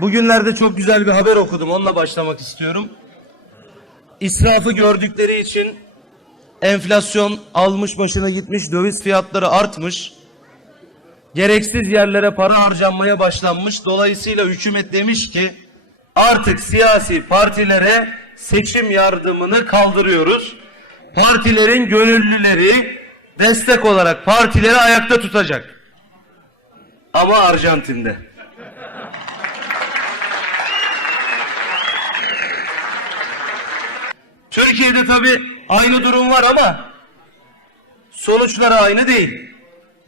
Bugünlerde çok güzel bir haber okudum. Onunla başlamak istiyorum. İsrafı gördükleri için enflasyon almış başına gitmiş, döviz fiyatları artmış. Gereksiz yerlere para harcanmaya başlanmış. Dolayısıyla hükümet demiş ki artık siyasi partilere seçim yardımını kaldırıyoruz. Partilerin gönüllüleri destek olarak partileri ayakta tutacak. Ama Arjantin'de. Türkiye'de tabii aynı durum var ama sonuçları aynı değil.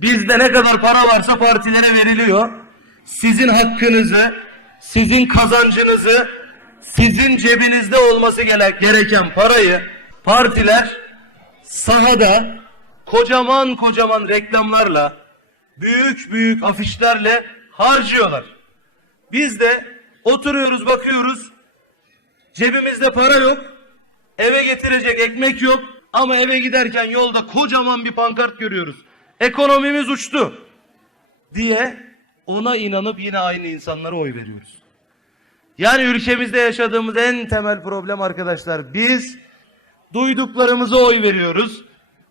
Bizde ne kadar para varsa partilere veriliyor. Sizin hakkınızı, sizin kazancınızı, sizin cebinizde olması gere- gereken parayı partiler sahada kocaman kocaman reklamlarla, büyük büyük afişlerle harcıyorlar. Biz de oturuyoruz, bakıyoruz. Cebimizde para yok. Eve getirecek ekmek yok ama eve giderken yolda kocaman bir pankart görüyoruz. Ekonomimiz uçtu diye ona inanıp yine aynı insanlara oy veriyoruz. Yani ülkemizde yaşadığımız en temel problem arkadaşlar biz duyduklarımıza oy veriyoruz.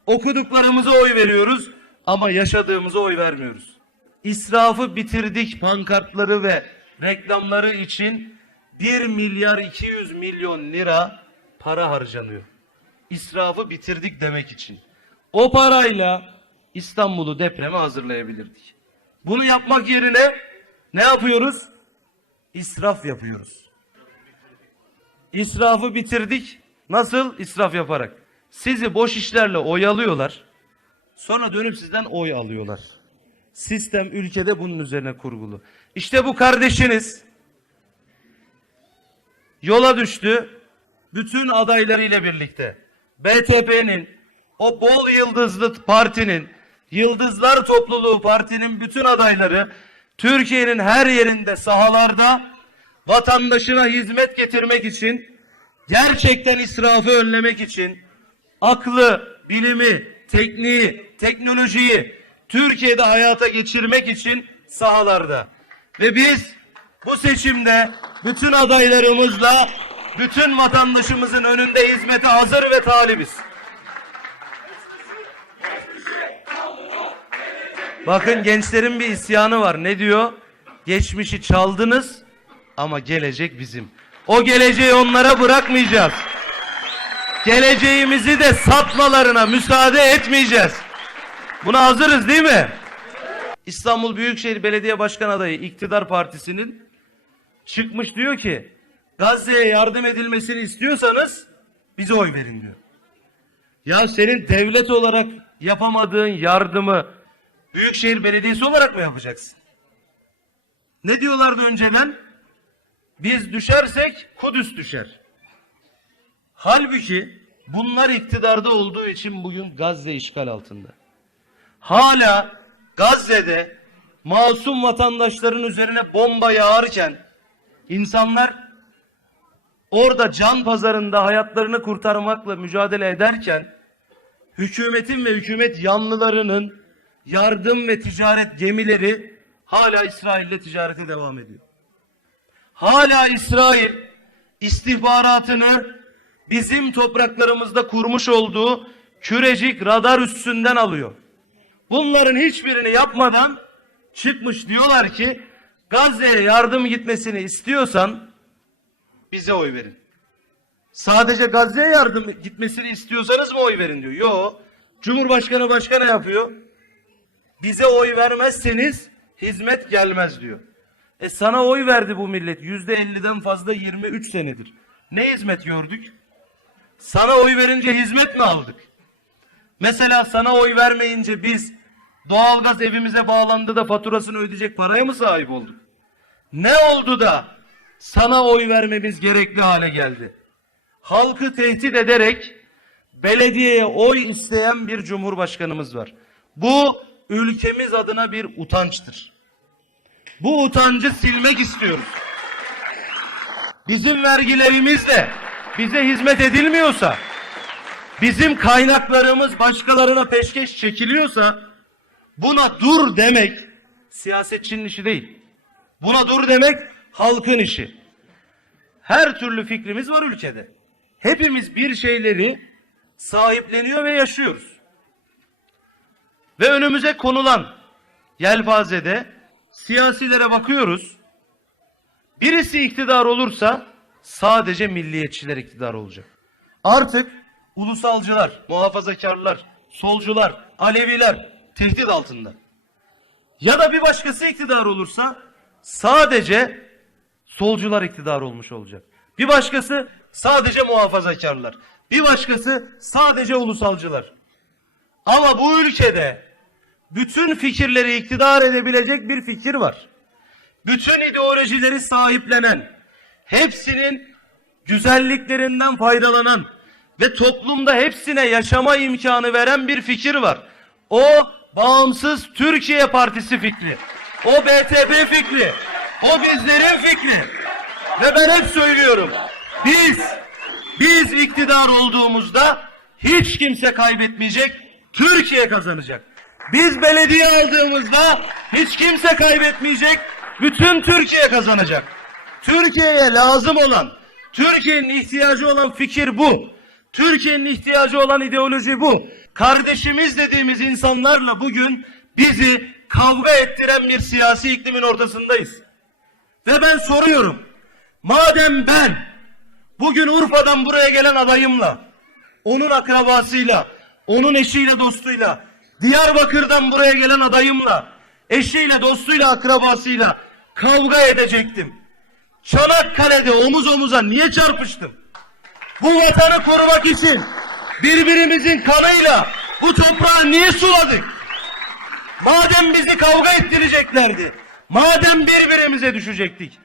Okuduklarımıza oy veriyoruz ama yaşadığımıza oy vermiyoruz. İsrafı bitirdik pankartları ve reklamları için 1 milyar 200 milyon lira para harcanıyor. İsrafı bitirdik demek için. O parayla İstanbul'u depreme hazırlayabilirdik. Bunu yapmak yerine ne yapıyoruz? İsraf yapıyoruz. İsrafı bitirdik. Nasıl? İsraf yaparak. Sizi boş işlerle oyalıyorlar. Sonra dönüp sizden oy alıyorlar. Sistem ülkede bunun üzerine kurgulu. İşte bu kardeşiniz yola düştü. Bütün adaylarıyla birlikte. BTP'nin, o bol yıldızlı partinin, Yıldızlar Topluluğu Parti'nin bütün adayları Türkiye'nin her yerinde sahalarda vatandaşına hizmet getirmek için, gerçekten israfı önlemek için aklı, bilimi, tekniği, teknolojiyi Türkiye'de hayata geçirmek için sahalarda. Ve biz bu seçimde bütün adaylarımızla bütün vatandaşımızın önünde hizmete hazır ve talibiz. Bakın gençlerin bir isyanı var. Ne diyor? Geçmişi çaldınız ama gelecek bizim. O geleceği onlara bırakmayacağız. Geleceğimizi de satmalarına müsaade etmeyeceğiz. Buna hazırız değil mi? İstanbul Büyükşehir Belediye Başkan adayı iktidar partisinin çıkmış diyor ki Gazze'ye yardım edilmesini istiyorsanız bize oy verin diyor. Ya senin devlet olarak yapamadığın yardımı Büyükşehir Belediyesi olarak mı yapacaksın? Ne diyorlardı önceden? Biz düşersek Kudüs düşer. Halbuki bunlar iktidarda olduğu için bugün Gazze işgal altında. Hala Gazze'de masum vatandaşların üzerine bomba yağarken insanlar orada can pazarında hayatlarını kurtarmakla mücadele ederken hükümetin ve hükümet yanlılarının yardım ve ticaret gemileri hala İsrail'le ticarete devam ediyor. Hala İsrail istihbaratını bizim topraklarımızda kurmuş olduğu kürecik radar üstünden alıyor. Bunların hiçbirini yapmadan çıkmış diyorlar ki Gazze'ye yardım gitmesini istiyorsan bize oy verin. Sadece Gazze'ye yardım gitmesini istiyorsanız mı oy verin diyor. Yo. Cumhurbaşkanı başka ne yapıyor? Bize oy vermezseniz hizmet gelmez diyor. E sana oy verdi bu millet. Yüzde elliden fazla 23 senedir. Ne hizmet gördük? Sana oy verince hizmet mi aldık? Mesela sana oy vermeyince biz doğalgaz evimize bağlandı da faturasını ödeyecek paraya mı sahip olduk? Ne oldu da sana oy vermemiz gerekli hale geldi? Halkı tehdit ederek belediyeye oy isteyen bir cumhurbaşkanımız var. Bu ülkemiz adına bir utançtır. Bu utancı silmek istiyoruz. Bizim vergilerimizle bize hizmet edilmiyorsa, bizim kaynaklarımız başkalarına peşkeş çekiliyorsa buna dur demek siyasetçinin işi değil. Buna dur demek halkın işi. Her türlü fikrimiz var ülkede. Hepimiz bir şeyleri sahipleniyor ve yaşıyoruz. Ve önümüze konulan yelpazede siyasilere bakıyoruz. Birisi iktidar olursa sadece milliyetçiler iktidar olacak. Artık ulusalcılar, muhafazakarlar, solcular, Aleviler tehdit altında. Ya da bir başkası iktidar olursa sadece solcular iktidar olmuş olacak. Bir başkası sadece muhafazakarlar. Bir başkası sadece ulusalcılar. Ama bu ülkede bütün fikirleri iktidar edebilecek bir fikir var. Bütün ideolojileri sahiplenen, hepsinin güzelliklerinden faydalanan ve toplumda hepsine yaşama imkanı veren bir fikir var. O bağımsız Türkiye Partisi fikri. O BTP fikri. O bizlerin fikri. Ve ben hep söylüyorum. Biz, biz iktidar olduğumuzda hiç kimse kaybetmeyecek. Türkiye kazanacak. Biz belediye aldığımızda hiç kimse kaybetmeyecek. Bütün Türkiye kazanacak. Türkiye'ye lazım olan, Türkiye'nin ihtiyacı olan fikir bu. Türkiye'nin ihtiyacı olan ideoloji bu. Kardeşimiz dediğimiz insanlarla bugün bizi kavga ettiren bir siyasi iklimin ortasındayız. Ve ben soruyorum. Madem ben bugün Urfa'dan buraya gelen adayımla, onun akrabasıyla, onun eşiyle, dostuyla, Diyarbakır'dan buraya gelen adayımla, eşiyle, dostuyla, akrabasıyla kavga edecektim. Çanakkale'de omuz omuza niye çarpıştım? Bu vatanı korumak için birbirimizin kanıyla bu toprağı niye suladık? Madem bizi kavga ettireceklerdi, madem birbirimize düşecektik,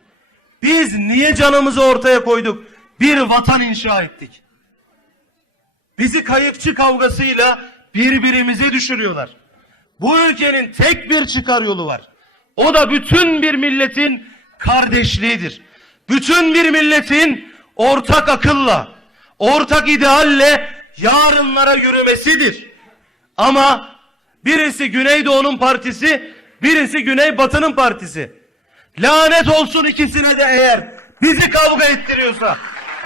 biz niye canımızı ortaya koyduk, bir vatan inşa ettik? Bizi kayıkçı kavgasıyla birbirimize düşürüyorlar. Bu ülkenin tek bir çıkar yolu var. O da bütün bir milletin kardeşliğidir. Bütün bir milletin ortak akılla, ortak idealle yarınlara yürümesidir. Ama birisi Güneydoğu'nun partisi, birisi Güneybatı'nın partisi. Lanet olsun ikisine de eğer bizi kavga ettiriyorsa.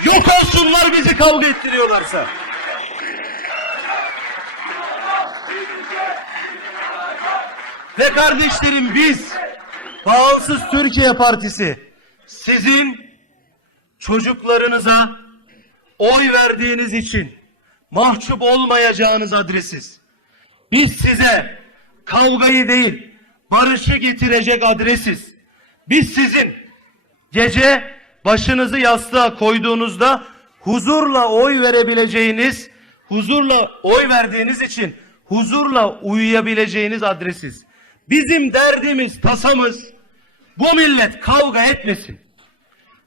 Yok olsunlar bizi kavga ettiriyorlarsa. Ve kardeşlerim biz Bağımsız Türkiye Partisi sizin çocuklarınıza oy verdiğiniz için mahcup olmayacağınız adresiz. Biz size kavgayı değil barışı getirecek adresiz. Biz sizin gece başınızı yastığa koyduğunuzda huzurla oy verebileceğiniz, huzurla oy verdiğiniz için huzurla uyuyabileceğiniz adresiz. Bizim derdimiz, tasamız bu millet kavga etmesin.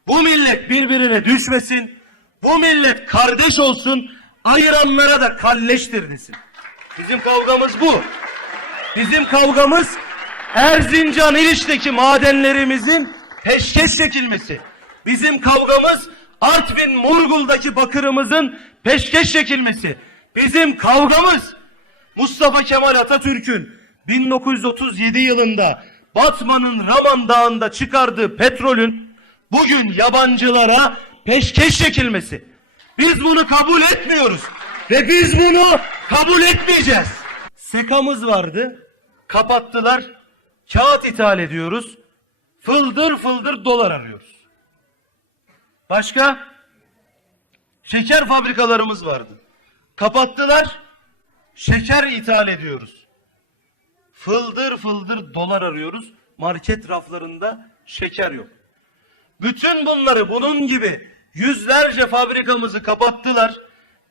Bu millet birbirine düşmesin. Bu millet kardeş olsun. Ayıranlara da kalleştir desin. Bizim kavgamız bu. Bizim kavgamız Erzincan İliç'teki madenlerimizin peşkeş çekilmesi. Bizim kavgamız Artvin Murgul'daki bakırımızın peşkeş çekilmesi. Bizim kavgamız Mustafa Kemal Atatürk'ün 1937 yılında Batman'ın Raman Dağı'nda çıkardığı petrolün bugün yabancılara peşkeş çekilmesi. Biz bunu kabul etmiyoruz. Ve biz bunu kabul etmeyeceğiz. Sekamız vardı. Kapattılar. Kağıt ithal ediyoruz. Fıldır fıldır dolar arıyoruz. Başka? Şeker fabrikalarımız vardı. Kapattılar. Şeker ithal ediyoruz. Fıldır fıldır dolar arıyoruz. Market raflarında şeker yok. Bütün bunları bunun gibi yüzlerce fabrikamızı kapattılar.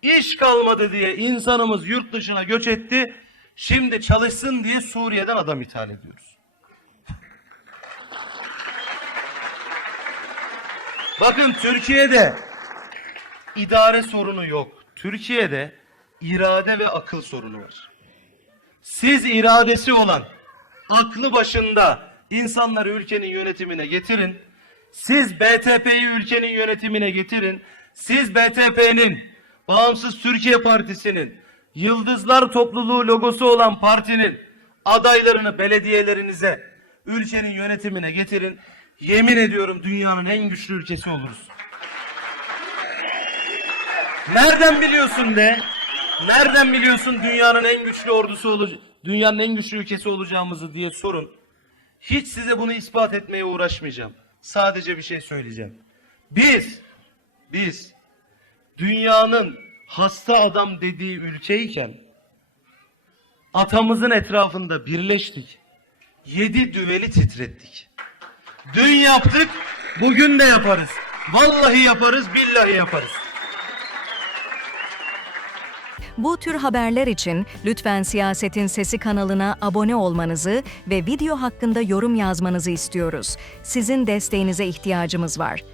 İş kalmadı diye insanımız yurt dışına göç etti. Şimdi çalışsın diye Suriye'den adam ithal ediyoruz. Bakın Türkiye'de idare sorunu yok. Türkiye'de irade ve akıl sorunu var. Siz iradesi olan, aklı başında insanları ülkenin yönetimine getirin. Siz BTP'yi ülkenin yönetimine getirin. Siz BTP'nin, Bağımsız Türkiye Partisi'nin, Yıldızlar Topluluğu logosu olan partinin adaylarını belediyelerinize, ülkenin yönetimine getirin. Yemin ediyorum dünyanın en güçlü ülkesi oluruz. Nereden biliyorsun be? Nereden biliyorsun dünyanın en güçlü ordusu olacak, dünyanın en güçlü ülkesi olacağımızı diye sorun. Hiç size bunu ispat etmeye uğraşmayacağım. Sadece bir şey söyleyeceğim. Biz, biz dünyanın hasta adam dediği ülkeyken atamızın etrafında birleştik. Yedi düveli titrettik. Dün yaptık, bugün de yaparız. Vallahi yaparız, billahi yaparız. Bu tür haberler için lütfen Siyasetin Sesi kanalına abone olmanızı ve video hakkında yorum yazmanızı istiyoruz. Sizin desteğinize ihtiyacımız var.